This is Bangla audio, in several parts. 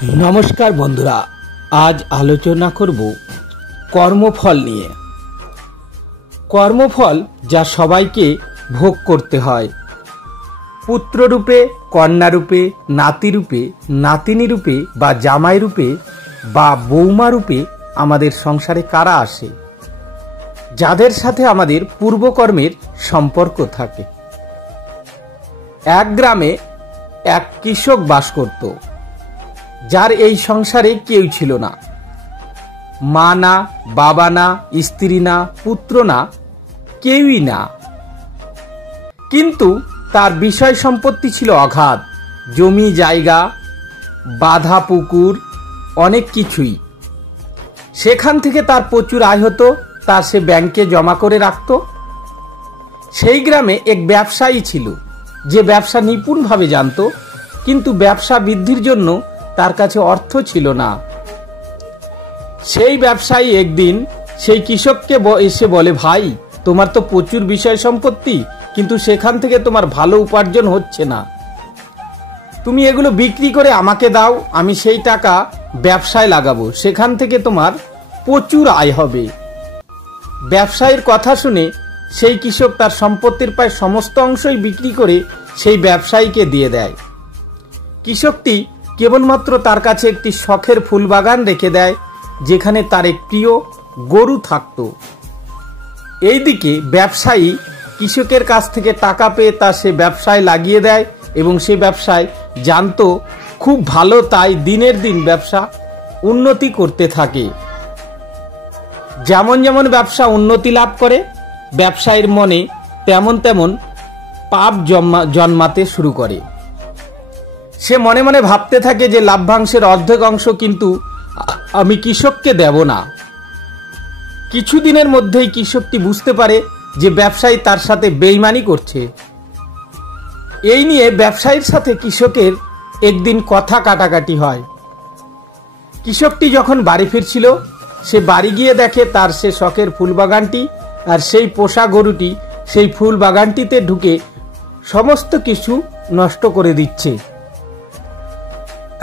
नमस्कार बंधुरा, आज आलोचना करब कर्मफल निये। कर्मफल जा सबाइके भोग करते हय, पुत्र रूपे, कन्या रूपे, नाती रूपे, नातिनी रूपे बा जामाई रूपे बा बौमा रूपे आमादेर संसारे कारा आसे, जादेर साथे आमादेर पूर्वकर्मेर सम्पर्क थाके। एक ग्रामे एक कृषक बास करत, जार এই সংসারে কেউ ছিল না, মা না, বাবা না, স্ত্রী না, পুত্র না, কেউই না। কিন্তু তার বিষয় সম্পত্তি ছিল অগাধ, জমি জায়গা, বাঁধা পুকুর, অনেক কিছুই। সেখান থেকে তার প্রচুর আয় হতো, তা সে ব্যাংকে জমা করে রাখত। সেই গ্রামে এক ব্যবসায়ী ছিল, যে ব্যবসা নিপুণভাবে জানত, কিন্তু ব্যবসা বৃদ্ধির জন্য তার কাছে অর্থ ছিল না। সেই ব্যবসায়ী একদিন সেই কৃষককে এসে বলে, ভাই, তোমার তো প্রচুর বিষয় সম্পত্তি, কিন্তু সেখান থেকে তোমার ভালো উপার্জন হচ্ছে না। তুমি এগুলো বিক্রি করে আমাকে দাও, আমি সেই টাকা ব্যবসায় লাগাবো, সেখান থেকে তোমার প্রচুর আয় হবে। ব্যবসায়ীর কথা শুনে সেই কৃষক তার সম্পত্তির প্রায় সমস্ত অংশই বিক্রি করে সেই ব্যবসায়ীকে দিয়ে দেয়। কৃষকটি কেবলমাত্র তার কাছে একটি শখের ফুল বাগান রেখে দেয়, যেখানে তার এক প্রিয় গরু থাকত। এইদিকে ব্যবসায়ী কৃষকের কাছ থেকে টাকা পেয়ে তা সে ব্যবসায় লাগিয়ে দেয় এবং সে ব্যবসায় জানত খুব ভালো, তাই দিনের দিন ব্যবসা উন্নতি করতে থাকে। যেমন যেমন ব্যবসা উন্নতি লাভ করে, ব্যবসায়ীর মনে তেমন তেমন পাপ জন্মাতে শুরু করে। সে মনে মনে ভাবতে থাকে যে লাভ্যাংশের অর্ধেক অংশ কিন্তু আমি কৃষককে দেব না। কিছুদিনের মধ্যেই কৃষকটি বুঝতে পারে যে ব্যবসায়ী তার সাথে বেইমানি করছে। এই নিয়ে ব্যবসায়ীর সাথে কৃষকের একদিন কথা কাটাকাটি হয়। কৃষকটি যখন বাড়ি ফিরছিল, সে বাড়ি গিয়ে দেখে তার সে শখের ফুল বাগানটি আর সেই পোষা গরুটি সেই ফুল বাগানটিতে ঢুকে সমস্ত কিছু নষ্ট করে দিচ্ছে।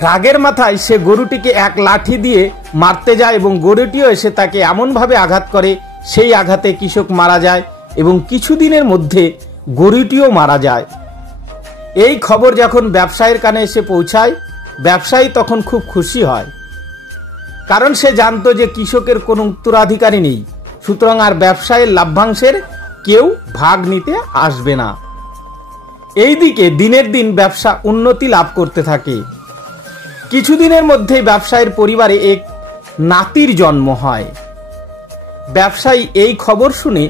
রাগের মাথায় সে গরুটিকে এক লাঠি দিয়ে মারতে যায় এবং গরুটিও এসে তাকে এমনভাবে আঘাত করে, সেই আঘাতে কৃষক মারা যায় এবং কিছুদিনের মধ্যে গরুটিও মারা যায়। এই খবর যখন ব্যবসায়ীর কানে এসে পৌঁছায়, ব্যবসায়ী তখন খুব খুশি হয়, কারণ সে জানতো যে কৃষকের কোনো উত্তরাধিকারী নেই, সুতরাং আর ব্যবসায়ের লাভ্যাংশের কেউ ভাগ নিতে আসবে না। এইদিকে দিনের দিন ব্যবসা উন্নতি লাভ করতে থাকে। কিছুদিনের মধ্যেই ব্যবসায়ীর পরিবারে এক নাতির জন্ম হয়। ব্যবসায়ী এই খবর শুনে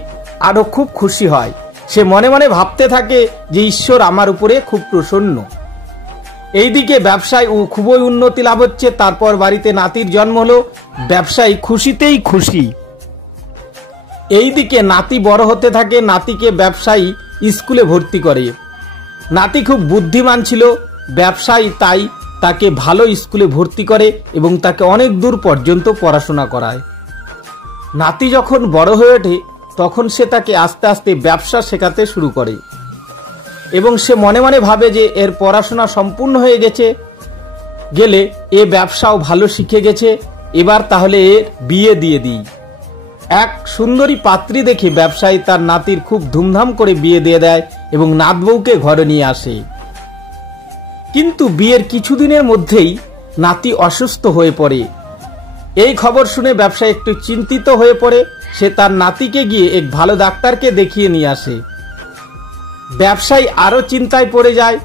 আরো খুব খুশি হয়। সে মনে মনে ভাবতে থাকে যে ঈশ্বর আমার উপরে খুব প্রসন্ন। এইদিকে ব্যবসায় খুবই উন্নতি লাভ হচ্ছে। তারপর বাড়িতে নাতির জন্ম হলো, ব্যবসায়ী খুশিতেই খুশি। এইদিকে নাতি বড় হতে থাকে। নাতিকে ব্যবসায়ী স্কুলে ভর্তি করে। নাতি খুব বুদ্ধিমান ছিল, ব্যবসায়ী তাই তাকে ভালো স্কুলে ভর্তি করে এবং তাকে অনেক দূর পর্যন্ত পড়াশোনা করায়। নাতি যখন বড় হয়ে ওঠে, তখন সে তাকে আস্তে আস্তে ব্যবসা শেখাতে শুরু করে এবং সে মনে মনে ভাবে যে এর পড়াশোনা সম্পূর্ণ হয়ে গেলে এ ব্যবসাও ভালো শিখে গেছে, এবার তাহলে এর বিয়ে দিয়ে দিই। এক সুন্দরী পাত্রী দেখে ব্যবসায়ী তার নাতির খুব ধুমধাম করে বিয়ে দিয়ে দেয় এবং নাত বউকে ঘরে নিয়ে আসে। কিন্তু বিয়ের কিছুদিনের মধ্যেই নাতি অসুস্থ হয়ে পড়ে। এই খবর শুনে ব্যবসায়ী একটু চিন্তিত হয়ে পড়ে। সে তার নাতিকে গিয়ে এক ভালো ডাক্তারকে দেখিয়ে নিয়ে আসে। ব্যবসায়ী আরো চিন্তায় পড়ে যায়।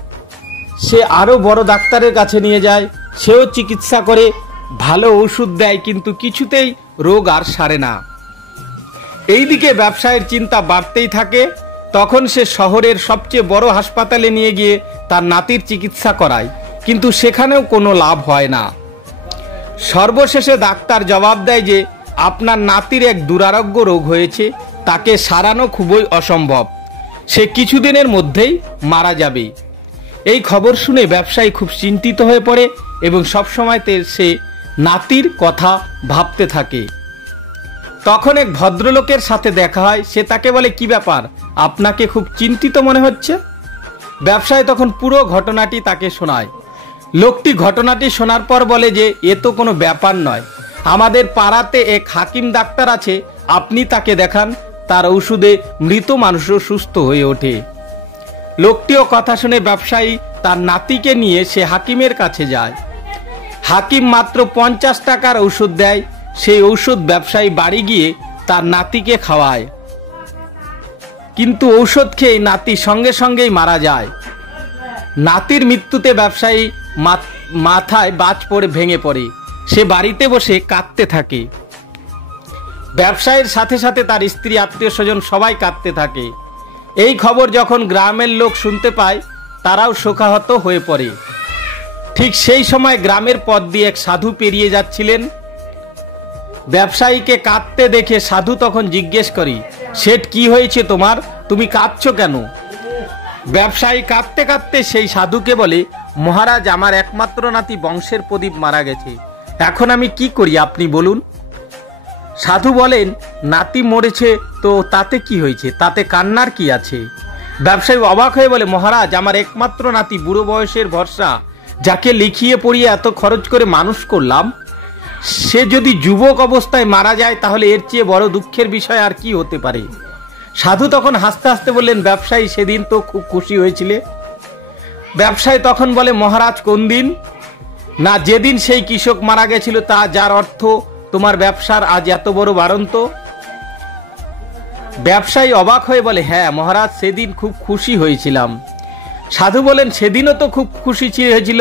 সে আরো বড় ডাক্তারের কাছে নিয়ে যায়। সেও চিকিৎসা করে, ভালো ওষুধ দেয়, কিন্তু কিছুতেই রোগ আর সারে না। এইদিকে ব্যবসায়ীর চিন্তা বাড়তেই থাকে। তখন সে শহরের সবচেয়ে বড় হাসপাতালে নিয়ে গিয়ে তার নাতির চিকিৎসা করায়, কিন্তু সেখানেও কোনো লাভ হয় না। সর্বশেষে ডাক্তার জবাব দেয় যে আপনার নাতির এক দুরারোগ্য রোগ হয়েছে, তাকে সারানো খুবই অসম্ভব, সে কিছুদিনের মধ্যেই মারা যাবে। এই খবর শুনে ব্যবসায়ী খুব চিন্তিত হয়ে পড়ে এবং সবসময় সে নাতির কথা ভাবতে থাকে। তখন এক ভদ্রলোকের সাথে দেখা হয়। সে তাকে বলে, কি ব্যাপার, আপনাকে খুব চিন্তিত মনে হচ্ছে? ব্যবসায়ী তখন পুরো ঘটনাটি তাকে শোনায়। লোকটি ঘটনাটি শোনার পর বলে যে এ তো কোনো ব্যাপার নয়, আমাদের পাড়াতে এক হাকিম ডাক্তার আছে, আপনি তাকে দেখান, তার ঔষধে মৃত মানুষও সুস্থ হয়ে ওঠে। লোকটিও কথা শুনে ব্যবসায়ী তার নাতিকে নিয়ে সে হাকিমের কাছে যায়। হাকিম মাত্র 50 টাকার ঔষধ দেয়। সেই ঔষধ ব্যবসায়ী বাড়ি গিয়ে তার নাতিকে খাওয়ায়, কিন্তু ঔষধ খেয়ে নাতি সঙ্গে সঙ্গেই মারা যায়। নাতির মৃত্যুতে ব্যবসায়ী মাথায় বাজ পড়ে ভেঙে পড়ে। সে বাড়িতে বসে কাঁদতে থাকে। ব্যবসায়ীর সাথে সাথে তার স্ত্রী, আত্মীয় স্বজন সবাই কাঁদতে থাকে। এই খবর যখন গ্রামের লোক শুনতে পায়, তারাও শোকাহত হয়ে পড়ে। ঠিক সেই সময় গ্রামের পথ দিয়ে এক সাধু পেরিয়ে যাচ্ছিলেন। ব্যবসায়ীকে কাঁদতে দেখে সাধু তখন জিজ্ঞেস করি, সেট কি হয়েছে তোমার, তুমি কাঁদছো কেন? ব্যবসায়ী কাঁদতে কাঁদতে সেই সাধুকে বলে, মহারাজ, আমার একমাত্র নাতি বংশের প্রদীপ মারা গেছে, এখন আমি কি করি আপনি বলুন। সাধু বলেন, নাতি মরেছে তো তাতে কি হয়েছে, তাতে কান্নার কি আছে? ব্যবসায়ী অবাক হয়ে বলে, মহারাজ, আমার একমাত্র নাতি, বুড়ো বয়সের ভরসা, যাকে লিখিয়ে পড়িয়ে এত খরচ করে মানুষ করলাম, সে যদি যুবক অবস্থায় মারা যায় তাহলে এর চেয়ে বড় দুঃখের বিষয় আর কি হতে পারে? সাধু তখন হাসতে হাসতে বললেন, ব্যবসায়ী, সেদিন তো খুব খুশি হয়েছিলে। ব্যবসায়ী তখন বলে, মহারাজ, কোন দিন? না, যেদিন সেই কৃষক মারা গেছিল, তা যার অর্থ তোমার ব্যবসার আজ এত বড় বাড়ন্ত। ব্যবসায়ী অবাক হয়ে বলে, হ্যাঁ মহারাজ, সেদিন খুব খুশি হয়েছিলাম। সাধু বলেন, সেদিনও তো খুব খুশি হয়েছিল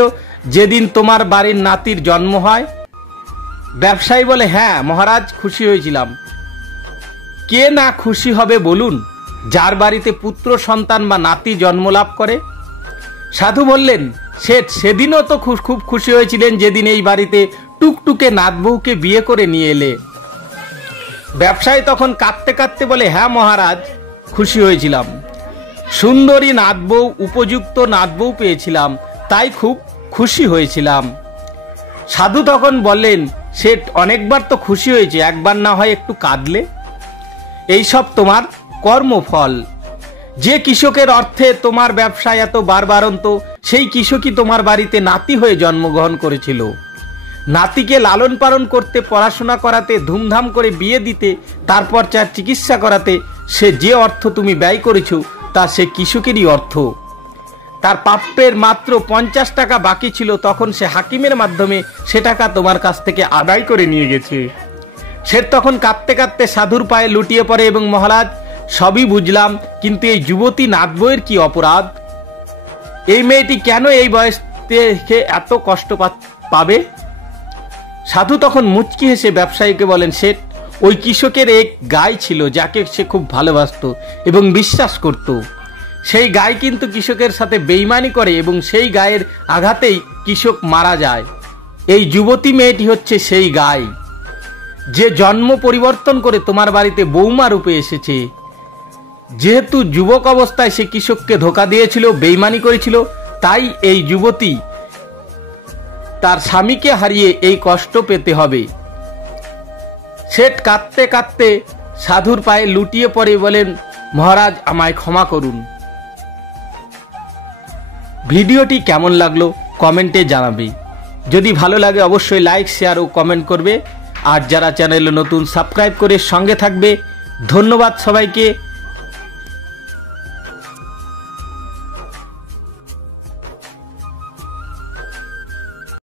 যেদিন তোমার বাড়ির নাতির জন্ম হয়। ব্যবসায়ী বলে, হ্যাঁ মহারাজ, খুশি হয়েছিলাম। কে না খুশি হবে বলুন, যার বাড়িতে পুত্র সন্তান বা নাতি জন্ম লাভ করে? সাধু বললেন, শেঠ, সেদিনও তো খুব খুশি হয়েছিলেন যেদিন এই বাড়িতে টুকটুকে নাতবউকে বিয়ে করে নিয়ে এলে। ব্যবসায়ী তখন কাঁদতে কাঁদতে বলে, হ্যাঁ মহারাজ, খুশি হয়েছিলাম। সুন্দরী নাতবউ, উপযুক্ত নাতবউ পেয়েছিলাম, তাই খুব খুশি হয়েছিলাম। সাধু তখন বললেন, শেঠ, অনেকবার তো খুশি হয়েছে, একবার না হয় একটু কাঁদলে? এইসব তোমার কর্মফল। যে কৃষকের অর্থে তোমার ব্যবসায় এত বারবারন্ত, সেই কৃষকই তোমার বাড়িতে নাতি হয়ে জন্মগ্রহণ করেছিল। নাতিকে লালন পালন করতে, পড়াশোনা করাতে, ধুমধাম করে বিয়ে দিতে, তারপর তার চিকিৎসা করাতে সে যে অর্থ তুমি ব্যয় করেছ, তা সে কৃষকেরই অর্থ। তার প্রাপ্যের মাত্র 50 টাকা বাকি ছিল, তখন সে হাকিমের মাধ্যমে সে টাকা তোমার কাছ থেকে আদায় করে নিয়ে গেছে। সে তখন কাঁদতে কাঁদতে সাধুর পায়ে লুটিয়ে পড়ে এবং, মহারাজ, সবই বুঝলাম, কিন্তু এই যুবতী নাতবউয়ের কি অপরাধ? এই মেয়েটি কেন এই বয়স থেকে এত কষ্ট পাবে? সাধু তখন মুচকি হেসে ব্যবসায়ীকে বলেন, শেঠ, ওই কৃষকের এক গাই ছিল যাকে সে খুব ভালোবাসত এবং বিশ্বাস করত। সেই গাই কিন্তু কৃষকের সাথে বেইমানি করে এবং সেই গায়ের আঘাতেই কৃষক মারা যায়। এই যুবতী মেয়েটি হচ্ছে সেই গাই, যে জন্ম পরিবর্তন করে তোমার বাড়িতে বৌমা রূপে এসেছে। যেহেতু যুবক অবস্থায় সে কৃষককে ধোকা দিয়েছিল, বেইমানি করেছিল, তাই এই যুবতী তার স্বামীকে হারিয়ে এই কষ্ট পেতে হবে। শেঠ কাঁদতে কাঁদতে সাধুর পায়ে লুটিয়ে পড়ে বলেন, মহারাজ, আমায় ক্ষমা করুন। ভিডিওটি কেমন লাগলো কমেন্টে জানাবে। যদি ভালো লাগে অবশ্যই লাইক, শেয়ার ও কমেন্ট করবে। আর যারা চ্যানেলে নতুন, সাবস্ক্রাইব করে সঙ্গে থাকবে। ধন্যবাদ সবাইকে।